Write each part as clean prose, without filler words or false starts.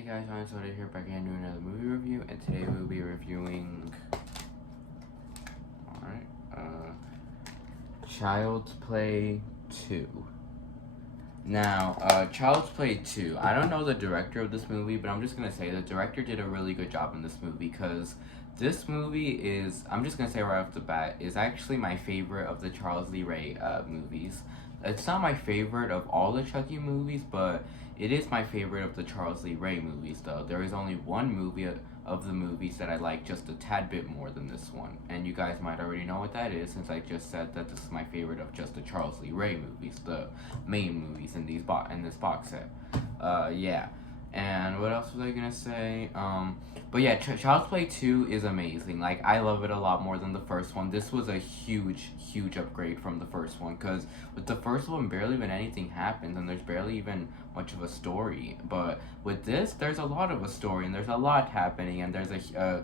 Hey guys, I'm Soda here back again doing another movie review, and today we'll be reviewing Child's Play 2. Now, Child's Play 2, I don't know the director of this movie, but I'm just gonna say the director did a really good job in this movie, because this movie is, I'm just gonna say right off the bat, is actually my favorite of the Charles Lee Ray movies. It's not my favorite of all the Chucky movies, but it is my favorite of the Charles Lee Ray movies, though. There is only one movie of the movies that I like just a tad bit more than this one. And you guys might already know what that is, since I just said that this is my favorite of just the Charles Lee Ray movies, the main movies in this box set. Yeah. And what else was I gonna say? But yeah, Child's Play 2 is amazing. Like, I love it a lot more than the first one. This was a huge, huge upgrade from the first one, because with the first one, barely even anything happens, and there's barely even much of a story. But with this, there's a lot of a story, and there's a lot happening, and there's a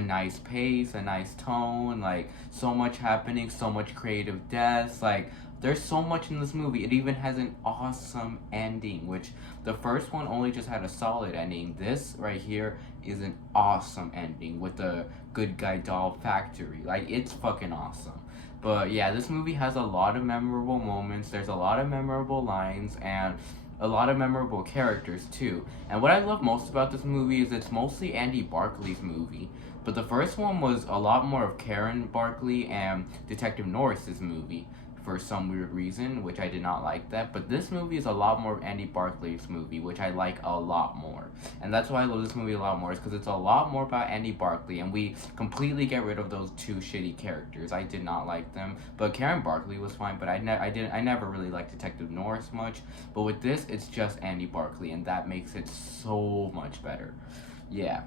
nice pace, a nice tone, like, so much happening, so much creative deaths, like, there's so much in this movie. It even has an awesome ending, which the first one only just had a solid ending. This right here is an awesome ending with the good guy doll factory. Like, it's fucking awesome. But yeah, this movie has a lot of memorable moments. There's a lot of memorable lines and a lot of memorable characters too. And what I love most about this movie is it's mostly Andy Barclay's movie. But the first one was a lot more of Karen Barclay and Detective Norris's movie for some weird reason, which I did not like that. But this movie is a lot more of Andy Barclay's movie, which I like a lot more. And that's why I love this movie a lot more, is because it's a lot more about Andy Barclay, and we completely get rid of those two shitty characters. I did not like them, but Karen Barclay was fine. But I never really liked Detective Norris much. But with this, it's just Andy Barclay, and that makes it so much better. Yeah.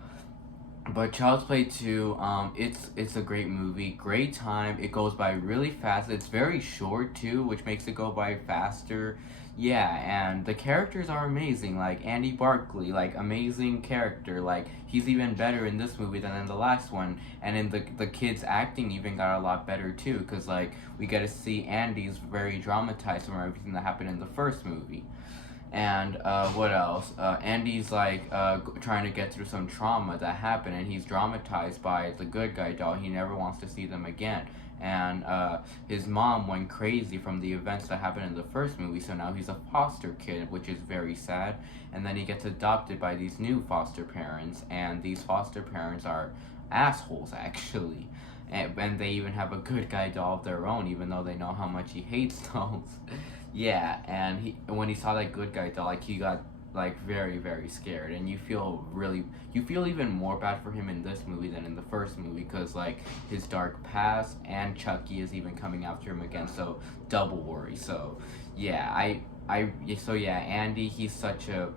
But Child's Play 2, it's a great movie, great time. It goes by really fast. It's very short too, which makes it go by faster. Yeah, and the characters are amazing. Like Andy Barclay, like amazing character. Like he's even better in this movie than in the last one. And in the kids acting even got a lot better too, cuz like we get to see Andy's very dramatized from everything that happened in the first movie. And what else? Andy's like trying to get through some trauma that happened, and he's traumatized by the good guy doll. He never wants to see them again. And his mom went crazy from the events that happened in the first movie, so now he's a foster kid, which is very sad. And then he gets adopted by these new foster parents, and these foster parents are assholes, actually. And they even have a good guy doll of their own, even though they know how much he hates dolls. Yeah, and when he saw that good guy doll, like he got like very, very scared, and you feel even more bad for him in this movie than in the first movie, because like his dark past and Chucky is even coming after him again, so double worry. So yeah, Andy, he's such a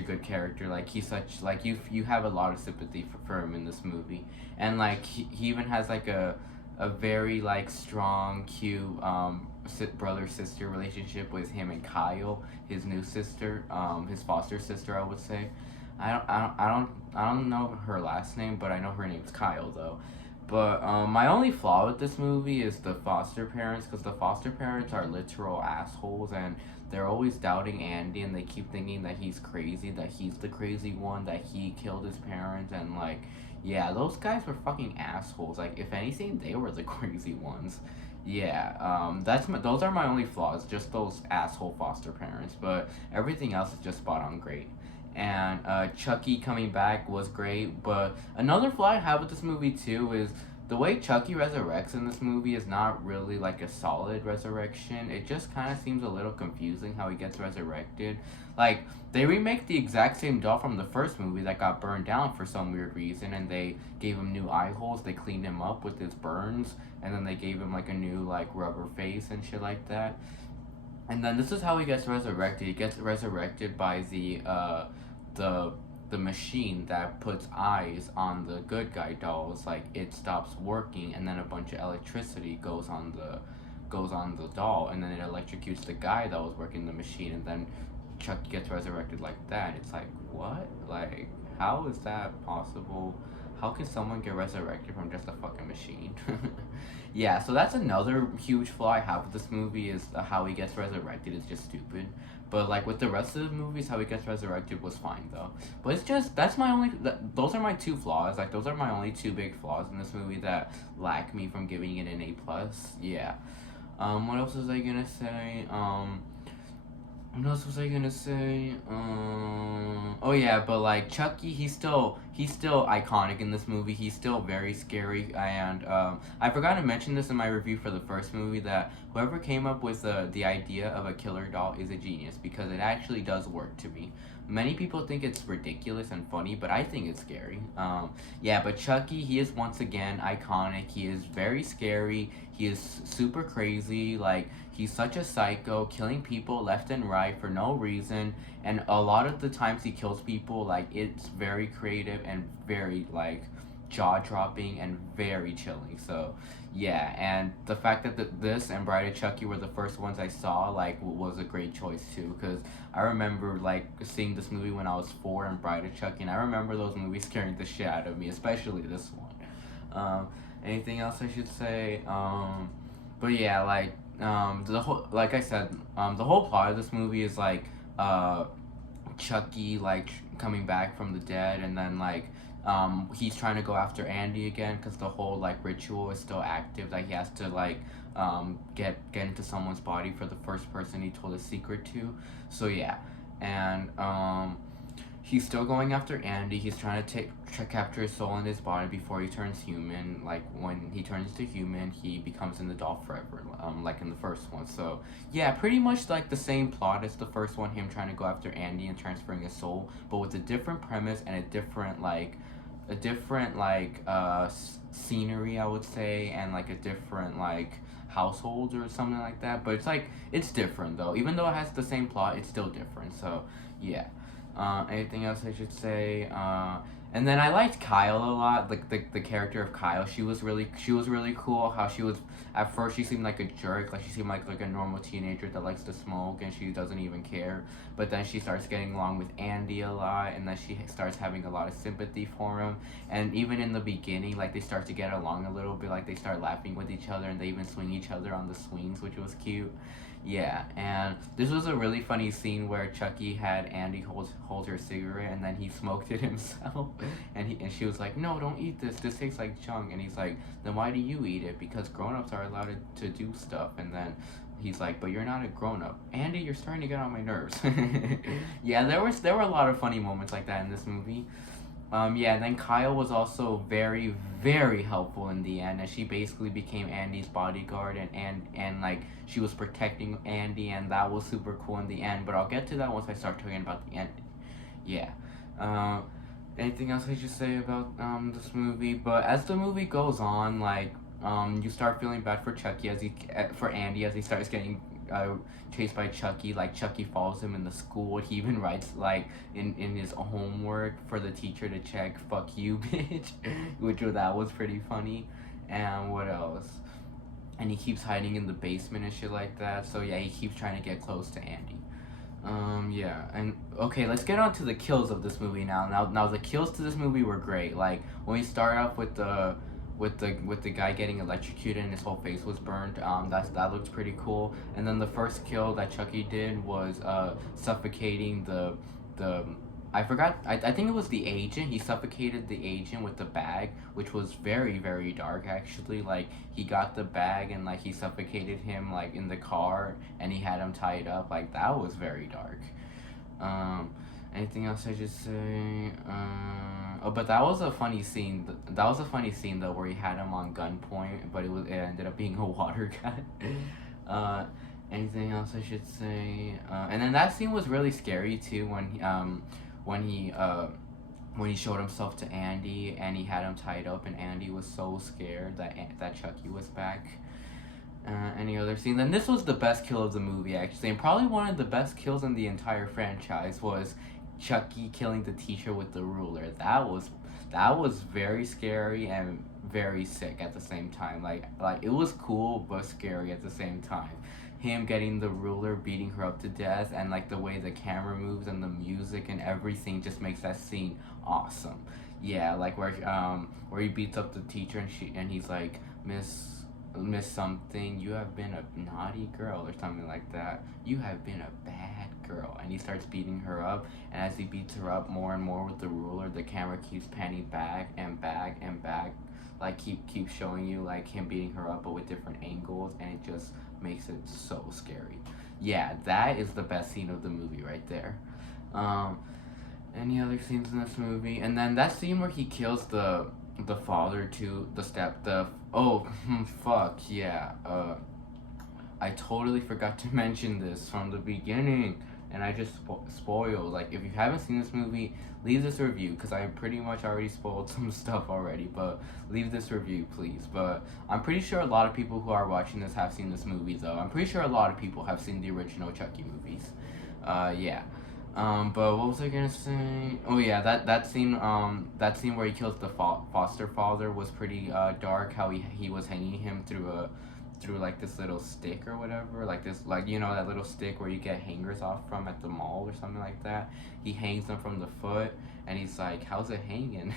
good character. Like he's such, like, you have a lot of sympathy for him in this movie. And like he even has like a very like strong, cute brother sister relationship with him and Kyle, his new sister, his foster sister, I would say. I don't know her last name, but I know her name's Kyle though. But my only flaw with this movie is the foster parents, because the foster parents are literal assholes, and they're always doubting Andy, and they keep thinking that he's crazy, that he's the crazy one, that he killed his parents, and like, yeah, those guys were fucking assholes. Like, if anything, they were the crazy ones. Yeah, those are my only flaws, just those asshole foster parents, but everything else is just spot on great. And Chucky coming back was great, but another flaw I have with this movie too is the way Chucky resurrects in this movie is not really like a solid resurrection. It just kind of seems a little confusing how he gets resurrected. Like, they remake the exact same doll from the first movie that got burned down for some weird reason, and they gave him new eye holes, they cleaned him up with his burns, and then they gave him like a new like rubber face and shit like that. And then this is how he gets resurrected. He gets resurrected by the the machine that puts eyes on the good guy dolls. Like, it stops working, and then a bunch of electricity goes on the doll, and then it electrocutes the guy that was working the machine, and then Chucky gets resurrected like that. It's like, what? Like, how is that possible? How can someone get resurrected from just a fucking machine? Yeah, so that's another huge flaw I have with this movie, is how he gets resurrected is just stupid. But like with the rest of the movies, how he gets resurrected was fine though. But it's just that's my only. Those are my two flaws. Like those are my only two big flaws in this movie that lack me from giving it an A+. Yeah. What else was I gonna say? What else was I gonna say? Oh yeah, but like Chucky, he's still iconic in this movie. He's still very scary, and I forgot to mention this in my review for the first movie that whoever came up with the idea of a killer doll is a genius because it actually does work to me. Many people think it's ridiculous and funny, but I think it's scary. Yeah, but Chucky, he is once again iconic. He is very scary. He is super crazy. Like he's such a psycho, killing people left and right for no reason. And a lot of the times he kills people, like it's very creative and very like jaw dropping and very chilling. So yeah, and the fact that this and Bride of Chucky were the first ones I saw like was a great choice too, because I remember like seeing this movie when I was 4 and Bride of Chucky, and I remember those movies scaring the shit out of me, especially this one. Anything else I should say? But yeah, like the whole like I said, the whole plot of this movie is like Chucky like coming back from the dead, and then like he's trying to go after Andy again because the whole like ritual is still active. Like he has to like get into someone's body for the first person he told a secret to. So yeah, and he's still going after Andy. He's trying to capture his soul in his body before he turns human. Like when he turns to human, he becomes an adult forever. Like in the first one. So yeah, pretty much like the same plot as the first one. Him trying to go after Andy and transferring his soul, but with a different premise and a different scenery, I would say, and like a different like household or something like that. But it's different though. Even though it has the same plot, it's still different. So yeah. Anything else I should say? And then I liked Kyle a lot, like the character of Kyle. She was really cool. How she was at first she seemed like a jerk, like she seemed like a normal teenager that likes to smoke and she doesn't even care. But then she starts getting along with Andy a lot, and then she starts having a lot of sympathy for him. And even in the beginning, like they start to get along a little bit, like they start laughing with each other and they even swing each other on the swings, which was cute. Yeah, and this was a really funny scene where Chucky had Andy hold her cigarette and then he smoked it himself, and she was like, "No, don't eat this. This tastes like junk." And he's like, "Then why do you eat it? Because grown-ups are allowed to do stuff." And then he's like, "But you're not a grown-up, Andy. You're starting to get on my nerves." Yeah, there were a lot of funny moments like that in this movie. Yeah, and then Kyle was also very, very helpful in the end, and she basically became Andy's bodyguard, and like she was protecting Andy, and that was super cool in the end. But I'll get to that once I start talking about the end. Yeah. Uh, Anything else I should say about this movie? But as the movie goes on, like you start feeling bad for Chucky for Andy as he starts getting chased by Chucky. Like Chucky follows him in the school. He even writes like in his homework for the teacher to check "fuck you, bitch," that was pretty funny. And what else? And he keeps hiding in the basement and shit like that. So yeah, he keeps trying to get close to Andy. Yeah, and okay, let's get on to the kills of this movie now. Now the kills to this movie were great. Like when we start off with the guy getting electrocuted and his whole face was burned. That looked pretty cool. And then the first kill that Chucky did was suffocating the I forgot. I think it was the agent. He suffocated the agent with the bag, which was very, very dark actually. Like he got the bag and like he suffocated him like in the car and he had him tied up. Like that was very dark. Um, Anything else I just say? Oh, but that was a funny scene. That was a funny scene though, where he had him on gunpoint, but it ended up being a water gun. uh, Anything else I should say? And then that scene was really scary too when he when he showed himself to Andy and he had him tied up and Andy was so scared that Chucky was back. Any other scene? Then this was the best kill of the movie actually, and probably one of the best kills in the entire franchise was Chucky killing the teacher with the ruler. That was very scary and very sick at the same time. Like it was cool but scary at the same time. Him getting the ruler, beating her up to death, and like the way the camera moves and the music and everything just makes that scene awesome. Yeah, like where he beats up the teacher and he's like, "Miss Miss Something, you have been a naughty girl or something like that. You have been a bad girl. And he starts beating her up. And as he beats her up more and more with the ruler, the camera keeps panning back and back and back. Like keep showing you like him beating her up, but with different angles, and it just makes it so scary. Yeah, that is the best scene of the movie right there. Um, any other scenes in this movie? And then that scene where he kills the father to the step the oh fuck yeah. I totally forgot to mention this from the beginning, and I just spoiled. Like, if you haven't seen this movie, leave this review because I pretty much already spoiled some stuff already. But leave this review, please. But I'm pretty sure a lot of people who are watching this have seen this movie, though. I'm pretty sure a lot of people have seen the original Chucky movies. Yeah. But what was I gonna say? Oh yeah, that scene where he kills the foster father was pretty dark. How he was hanging him through like this little stick or whatever, like this, like, you know, that little stick where you get hangers off from at the mall or something like that. He hangs them from the foot, and he's like, how's it hanging?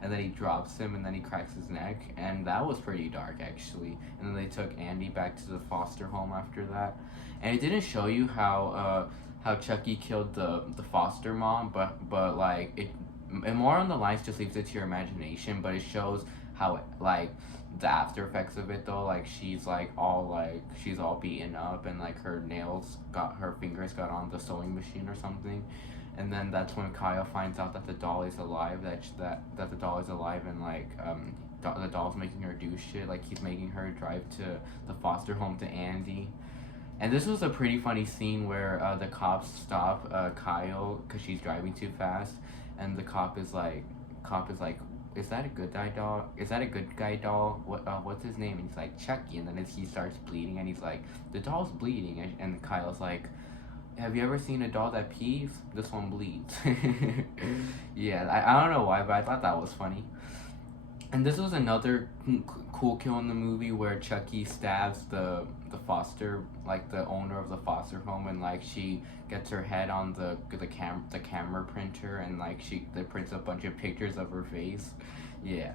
And then he drops him, and then he cracks his neck, and that was pretty dark actually. And then they took Andy back to the foster home after that, and it didn't show you how Chucky killed the foster mom, but like it more on the lines just leaves it to your imagination, but it shows how like the after effects of it though, like she's all beaten up, and like her fingers got on the sewing machine or something. And then that's when Kyle finds out that the doll is alive, that the doll is alive, and like the doll's making her do shit, like he's making her drive to the foster home to Andy. And this was a pretty funny scene where the cops stop Kyle because she's driving too fast, and the cop is like, is that a good guy doll? Is that a good guy doll? What's his name? And he's like, Chucky. And then he starts bleeding, and he's like, the doll's bleeding, and Kyle's like, have you ever seen a doll that pees? This one bleeds. Yeah, I don't know why, but I thought that was funny. And this was another cool kill in the movie where Chucky stabs the foster, like the owner of the foster home, and like she gets her head on the camera printer, and like they prints a bunch of pictures of her face. Yeah.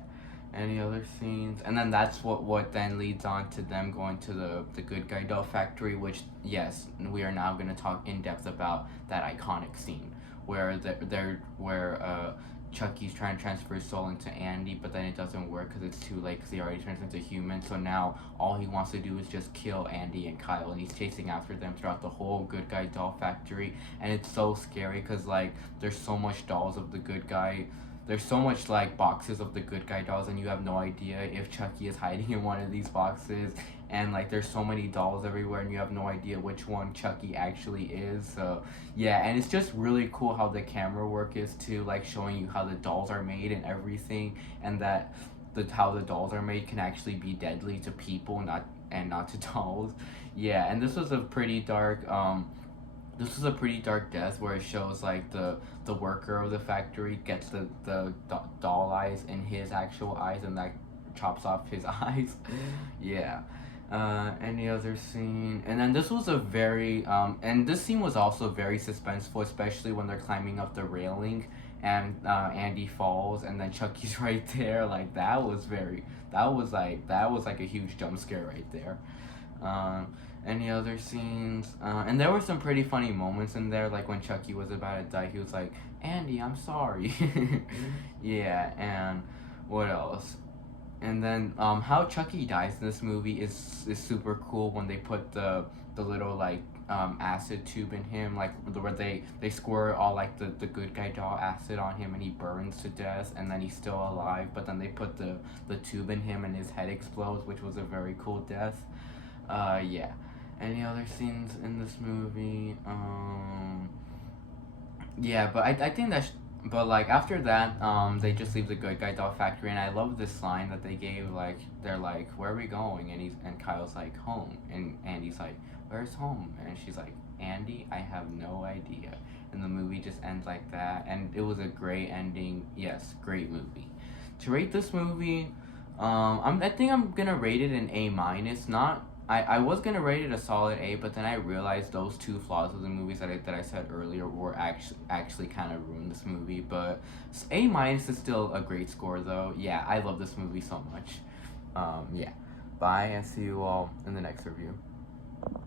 Any other scenes? And then that's what then leads on to them going to the good guy doll factory, which, yes, we are now going to talk in depth about that iconic scene where Chucky's trying to transfer his soul into Andy, but then it doesn't work because it's too late because he already turns into human. So now all he wants to do is just kill Andy and Kyle, and he's chasing after them throughout the whole good guy doll factory. And it's so scary because like there's so much dolls of the good guy. There's so much like boxes of the good guy dolls, and you have no idea if Chucky is hiding in one of these boxes. And like there's so many dolls everywhere, and you have no idea which one Chucky actually is. So yeah, and it's just really cool how the camera work is too, like showing you how the dolls are made and everything, and that how the dolls are made can actually be deadly to people, not to dolls. Yeah, and this was a pretty dark death where it shows like the worker of the factory gets the doll eyes in his actual eyes, and that chops off his eyes. Yeah. Any other scene? And then this was a very and this scene was also very suspenseful, especially when they're climbing up the railing, and Andy falls, and then Chucky's right there. Like that was like a huge jump scare right there. Um, any other scenes? And there were some pretty funny moments in there, like when Chucky was about to die, he was like, Andy, I'm sorry. Yeah, and what else? And then how Chucky dies in this movie is super cool when they put the little like acid tube in him, like where they squirt all like the good guy doll acid on him, and he burns to death, and then he's still alive, but then they put the tube in him and his head explodes, which was a very cool death. Yeah. Any other scenes in this movie? Yeah, but I think but like after that, they just leave the good guy doll factory, and I love this line that they gave. Like they're like, "Where are we going?" And Kyle's like, "Home," and Andy's like, "Where's home?" And she's like, "Andy, I have no idea." And the movie just ends like that, and it was a great ending. Yes, great movie. To rate this movie, I think I'm gonna rate it an A minus. Not I was gonna rate it a solid A, but then I realized those two flaws of the movies that I said earlier were actually kind of ruined this movie. But A minus is still a great score though. Yeah, I love this movie so much. Yeah. Bye, I see you all in the next review.